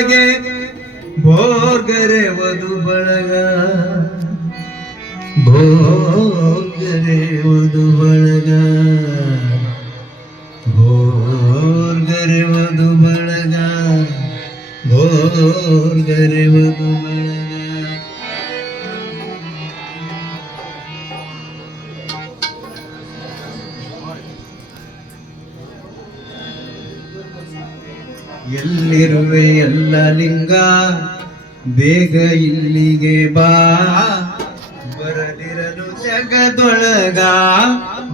ಜಗದೊಳಗೆ ಭೋರ್ಗರೆ ವಧು ಬಳಗ ಭೋರ್ಗರೆ ವಧು ಬಳಗ ಭೋರ್ಗರೆ ವಧು ಬಳಗ ಭೋರ್ಗರೆ ವಧು ಬಳಗ. ಎಲ್ಲಿರುವೆ ಎಲ್ಲ ಲಿಂಗ ಬೇಗ ಇಲ್ಲಿಗೆ ಬಾ, ಬರದಿರಲು ಜಗದೊಳಗ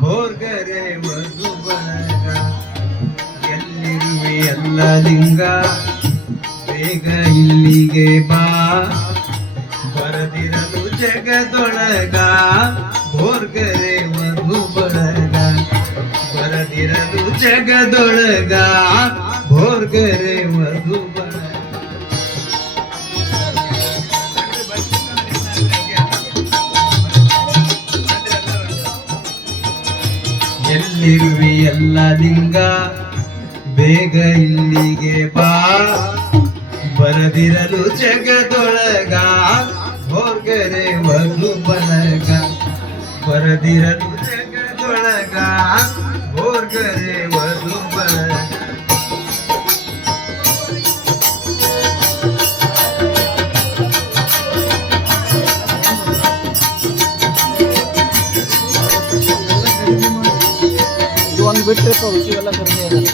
ಭೋರ್ಗರೆ ವಧು ಬಳಗ. ಎಲ್ಲಿರುವೆ ಎಲ್ಲ ಲಿಂಗ ಬೇಗ ಇಲ್ಲಿಗೆ ಬಾ, ಬರದಿರಲು ಜಗದೊಳಗ ಭೋರ್ಗರೆ ವಧು ಬಳಗ. ಬರದಿರಲು ಜಗದೊಳಗ ಭೋರ್ಗರೆ ವಧು ಬಳಗ. ಎಲ್ಲಿರುವೆ ಎಲ್ಲ ಲಿಂಗ ಬೇಗ ಇಲ್ಲಿಗೆ ಬಾ, ಬರದಿರಲು ಜಗದೊಳಗ ಭೋರ್ಗರೆ ವಧು ಬಳಗ. ಬರದಿರಲು ಜಗದೊಳಗ ಭೋರ್ಗರೆ ವಧು ಬಳಗ. ಒಂದು ಬಿಟ್ಟರೆ ಎಲ್ಲ ಕಡಿಮೆ ಆಗಲ್ಲ.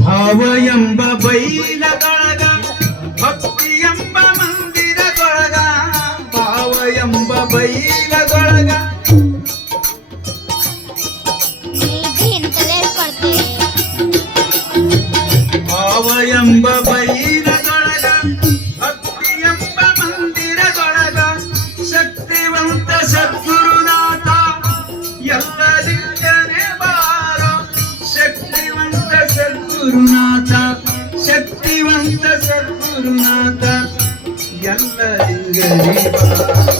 ಭಾವ ಎಂಬ ಬೈಲದೊಳಗ ಭಕ್ತಿ ಎಂಬ ಮಂದಿರದೊಳಗ. ಭಾವ ಎಂಬ ಬೈಲದೊಳಗ ಭಾವ ಎಂಬ ಬೈಲದೊಳಗ ಭಕ್ತಿ ಎಂಬ ಮಂದಿರದೊಳಗ ಶಕ್ತಿವಂತ ಸದ್ಗುರುನಾಥ ಎಲ್ಲರಿಂದನೇ ಬಾರೋ. ಶಕ್ತಿವಂತ ಸದ್ಗುರುನಾಥ ಶಕ್ತಿವಂತ ಸದ್ಗುರುನಾಥ ಎಲ್ಲರಿಂದನೇ ಬಾರೋ.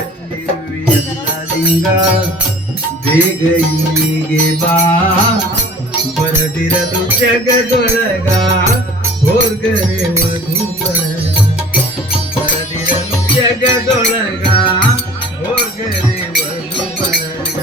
ಎಲ್ಲಿರುವೆ ಎಲ್ಲ ಲಿಂಗ ಬೇಗ ಇಲ್ಲಿಗೆ ಬಾ, ಬರದಿರಲು ಜಗದೊಳಗ ಭೋರ್ಗರೆ ವಧು ಬಳಗ. ಬರದಿರಲು ಜಗದೊಳಗ ಭೋರ್ಗರೆ ವಧು ಬಳಗ.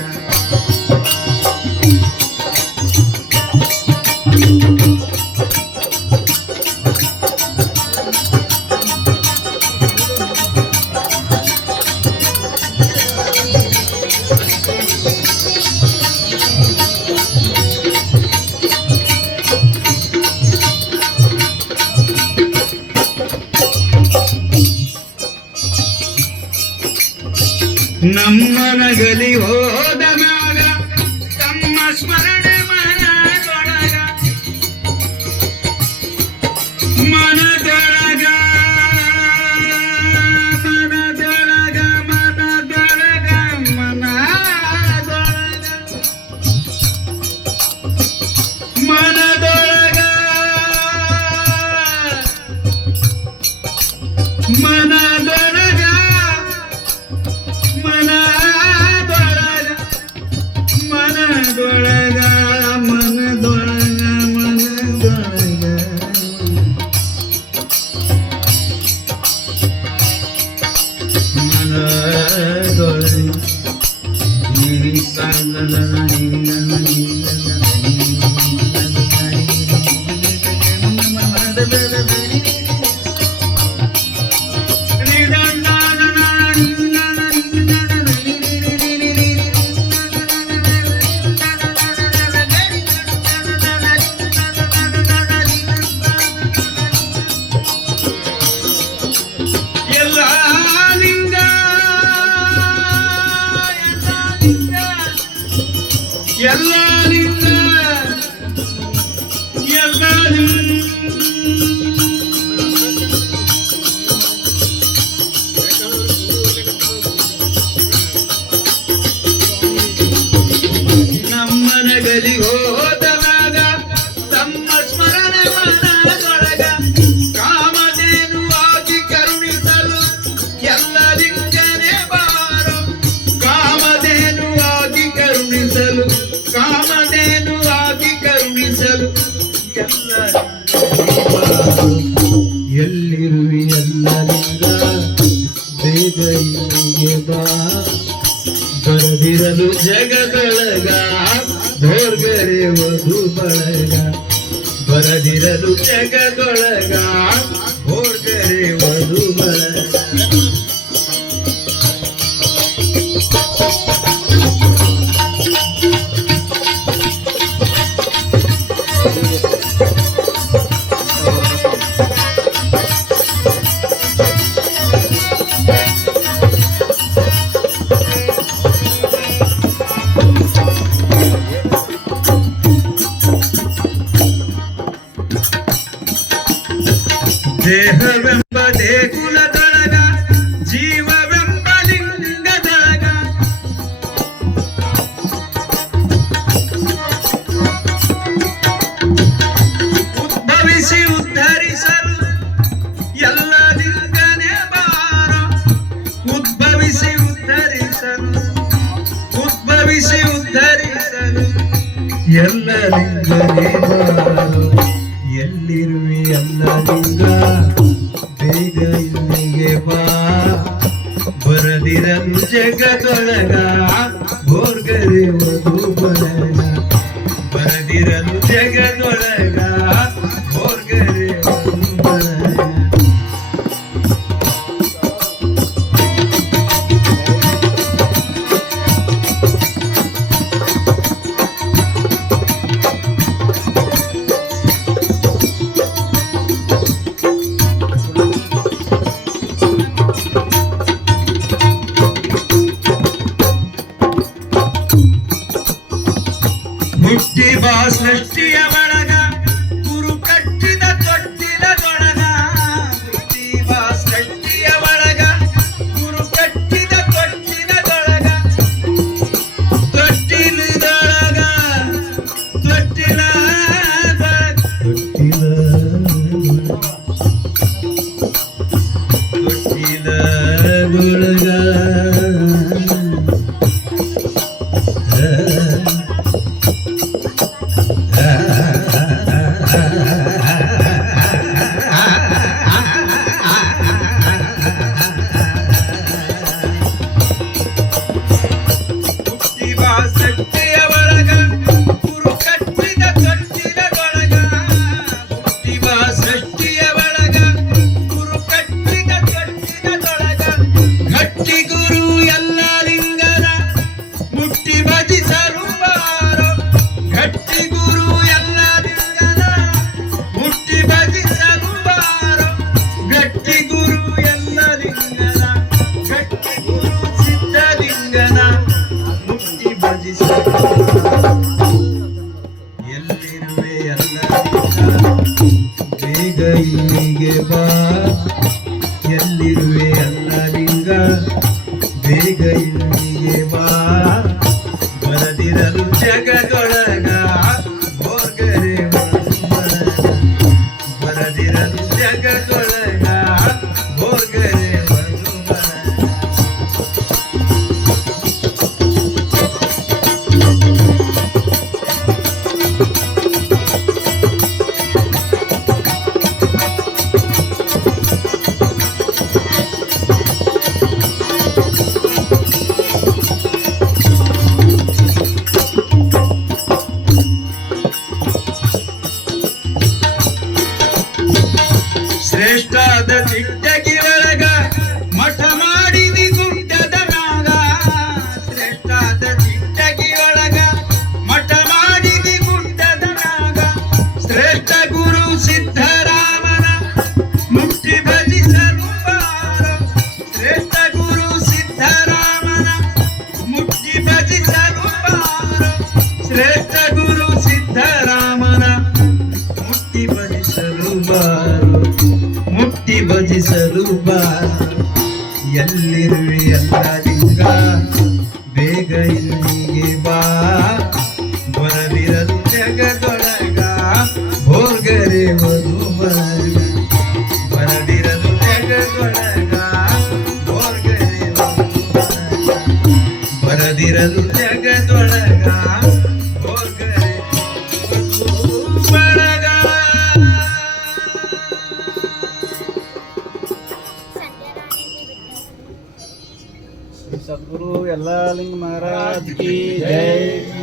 ನಮ್ಮನಗಲಿ ಹೋದ ಮ್ಯಾಗ ತಮ್ಮ ಸ್ಮರಣೆ ಮನದೊಳಗ ಮನದೊಳಗ ಮನದೊಳಗ ಮನದೊಳಗ ಮನದೊಳಗ ಮನದೊಳಗ ಮನದೊಳಗ ಮನದೊಳಗ ಮನದೊಳಗ ಮನದೊಳಗ ಮನದೊಳಗ ಎಲ್ಲರಿಂದ ನಮ್ಮನಗಲಿ ಹೋದವಾಗ ತಮ್ಮ ಸ್ಮರಣೆ ಮನದೊಳಗ ಕಾಮಧೇನುವಾಗಿ ಕರುಣಿಸಲು ಎಲ್ಲರಿಂದನೇ ಬಾರೋ. ಇಲ್ಲಿಗೆ ಬಾ ಬರದಿರಲು ಜಗದೊಳಗ ಭೋರ್ಗರೆ ವಧು ಬಳಗ ಬರದಿರಲು ಜಗದೊಳಗ ಭೋರ್ಗರೆ ವಧು ಬಳಗ ದೇಹವೆಂಬ ದೇಗುಲದೊಳಗ ಜೀವವೆಂಬ ಲಿಂಗದೊಳಗ ಉದ್ಭವಿಸಿ ಉದ್ಧರಿಸಲು ಎಲ್ಲ ಲಿಂಗನೇ ಬಾರೋ ಉದ್ಭವಿಸಿ ಉದ್ಧರಿಸಲು ಎಲ್ಲ ಲಿಂಗನೇ ಬಾರೋ ಎಲ್ಲಿರುವೆ ಎಲ್ಲ ಲಿಂಗ ಬೇಗ ಇಲ್ಲಿಗೆ ಬಾ ಬರದಿರಲು ಜಗದೊಳಗ ಭೋರ್ಗರೆ ವಧು ಬಳಗ ಬರದಿರಲು ಜಗದೊಳಗ ಭೋರ್ಗರೆ ವಧು ಬಳಗ ಹುಟ್ಟಿ ಬಾ ಸೃಷ್ಟಿಯ ಒಳಗ ಗುರು ಕಟ್ಟಿದ ತೊಟ್ಟಿಲದೊಳಗ ಹುಟ್ಟಿ ಬಾ ಸೃಷ್ಟಿಯ ಒಳಗ ಗುರು ಕಟ್ಟಿದ ತೊಟ್ಟಿಲದೊಳಗ ತೊಟ್ಟಿಲದೊಳಗ ತೊಟ್ಟಿಲದೊಳಗ ಎಲ್ಲಿರುವೆ ಎಲ್ಲ ಬೇಗ ಇಲ್ಲಿಗೆ ಬಾ ಎಲ್ಲಿರುವೆ ಎಲ್ಲ ಲಿಂಗ ಬೇಗ ಇಲ್ಲಿಗೆ ಬಾ ಬರದಿರಲು ಜಗದೊಳಗ ಭೋರ್ಗರೆ ವಧು ಬಳಗ ಬರದಿರಲು ಜಗದೊಳಗ ಭೋರ್ಗರೆ ವಧು ಬಳಗ ಶ್ರೇಷ್ಠಾದ ಚಿಟ್ಟಗಿ ಒಳಗ ಮಠ ಮಾಡಿದಿ ಗುಡ್ಡದ ಮ್ಯಾಗ ಶ್ರೇಷ್ಠಾದ ಚಿಟ್ಟಗಿ ಒಳಗ ಮಠ ಮಾಡಿದಿ ಗುಡ್ಡದ ಮ್ಯಾಗ ಶ್ರೇಷ್ಠ ಗುರು ಸಿದ್ಧರಾಮನ ಮುಟ್ಟಿ ಭಜಿಸಲು ಬಾರೋ ಶ್ರೇಷ್ಠ ಗುರು ಸಿದ್ಧರಾಮನ ಮುಟ್ಟಿ ಭಜಿಸಲು ಬಾರೋ ಶ್ರೇಷ್ಠ ಗುರು ಸಿದ್ಧರಾಮನ ಮುಟ್ಟಿ ಭಜಿಸಲು ಬಾರೋ ಮುಟ್ಟಿ ಭಜಿಸಲು ಬಾರೋ ಎಲ್ಲಿರುವೆ ಎಲ್ಲ ಲಿಂಗ ಬೇಗ ಇಲ್ಲಿಗೆ ಬಾ ಬರದಿರಲು ಜಗದೊಳಗ ಭೋರ್ಗರೆ ವಧು ಬಳಗ ಬರದಿರಲು ಜಗದೊಳಗ ಭೋರ್ಗರೆ ವಧು ಬಳಗ ಬರದಿರಲು ಜಗದೊಳಗ ಭೋರ್ಗರೆ ವಧು ಬಳಗ ಶ್ರೀ ಸದ್ಗುರು ಯಲ್ಲಾಲಿಂಗ ಮಹಾರಾಜ್ ಕಿ ಜೈ.